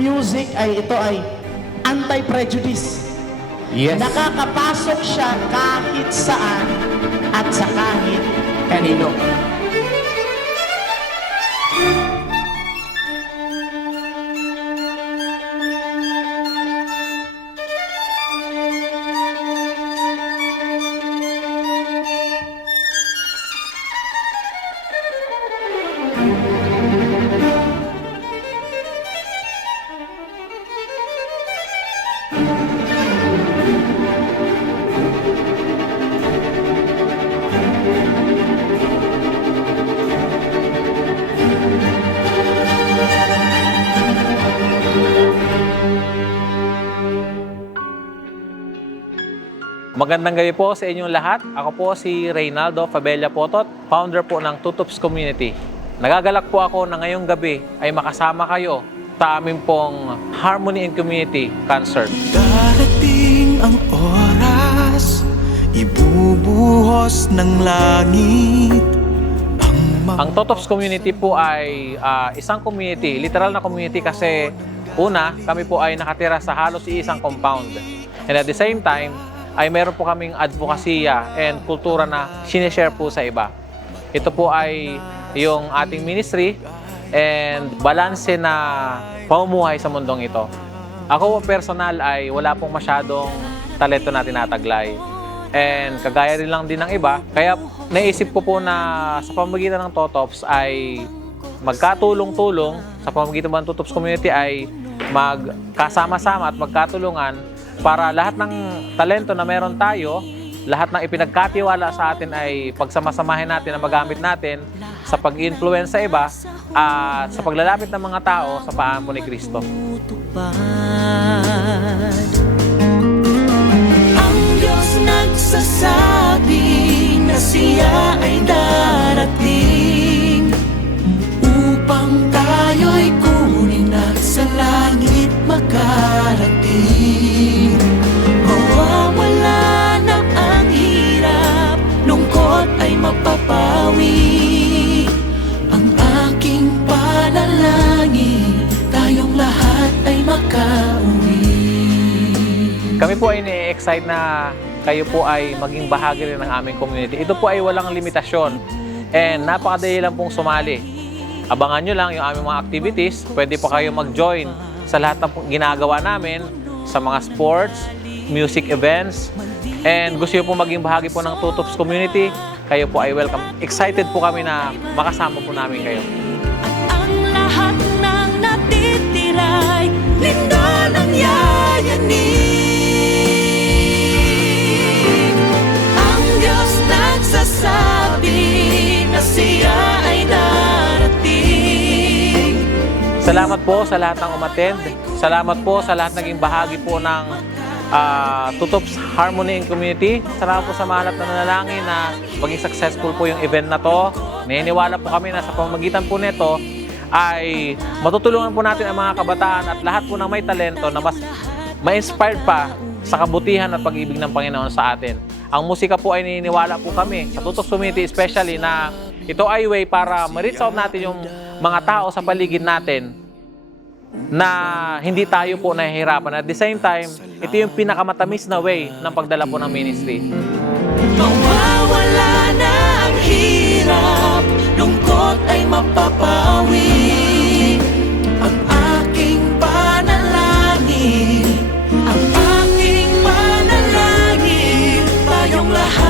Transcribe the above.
music ay ito ay anti-prejudice. Yes. Nakakapasok siya kahit saan at sa kahit kanino. Magandang gabi po sa inyong lahat. Ako po si Reynaldo Fabella Potot, founder po ng Tutups Community. Nagagalak po ako na ngayong gabi ay makasama kayo sa aming pong Harmony in Community concert. Darating ang oras, ibubuhos ng langit Ang Tutups Community po ay isang community, literal na community kasi una, kami po ay nakatira sa halos isang compound. And at the same time, ay meron po kaming advokasya and kultura na sinishare po sa iba. Ito po ay yung ating ministry and balanse na pamumuhay sa mundong ito. Ako personal ay wala pong masyadong talento na tinataglay. And kagaya rin lang din ng iba, kaya naisip ko po na sa pamamagitan ng Tutups ay magkatulong-tulong, sa pamamagitan ng Tutups Community ay magkasama-sama at magkatulungan para lahat ng talento na meron tayo, lahat ng ipinagkatiwala sa atin ay pagsamasamahin natin na magamit natin sa pag-influence sa iba at sa paglalapit ng mga tao sa paan po ni Kristo. Ang Diyos nagsasabi na siya ay darating upang tayo'y kunin at sa langit makarating. Mawawala na ang hirap, lungkot ay mapapawi. Ang aking panalangin, tayong lahat ay makauwi. Kami po ay ni-excite na kayo po ay maging bahagi rin ng aming community. Ito po ay walang limitasyon and napakadali lang pong sumali. Abangan nyo lang yung aming mga activities. Pwede po kayo mag-join sa lahat ng ginagawa namin sa mga sports, music events, and gusto nyo po maging bahagi po ng Tutups Community, kayo po ay welcome. Excited po kami na makasama po namin kayo. Ang lahat ng natitira'y linda ng yayanig. Ang Diyos nagsasabi na siya ay darating. Salamat po sa lahat ng umattend. Salamat po sa lahat naging bahagi po ng Tutups Harmony in Community. Salamat po sa mga lahat na nanalangin na maging successful po yung event na to. Naniniwala po kami na sa pamamagitan po nito ay matutulungan po natin ang mga kabataan at lahat po ng may talento na mas ma-inspired pa sa kabutihan at pag-ibig ng Panginoon sa atin. Ang musika po ay naniniwala po kami sa Tutups Community especially na ito ay way para ma-reach out natin yung mga tao sa paligid natin na hindi tayo po nahihirapan. At the same time, ito yung pinakamatamis na way ng pagdala po ng ministry. Mawawala na ang hirap, lungkot ay mapapawi. Ang aking panalangin, tayong lahat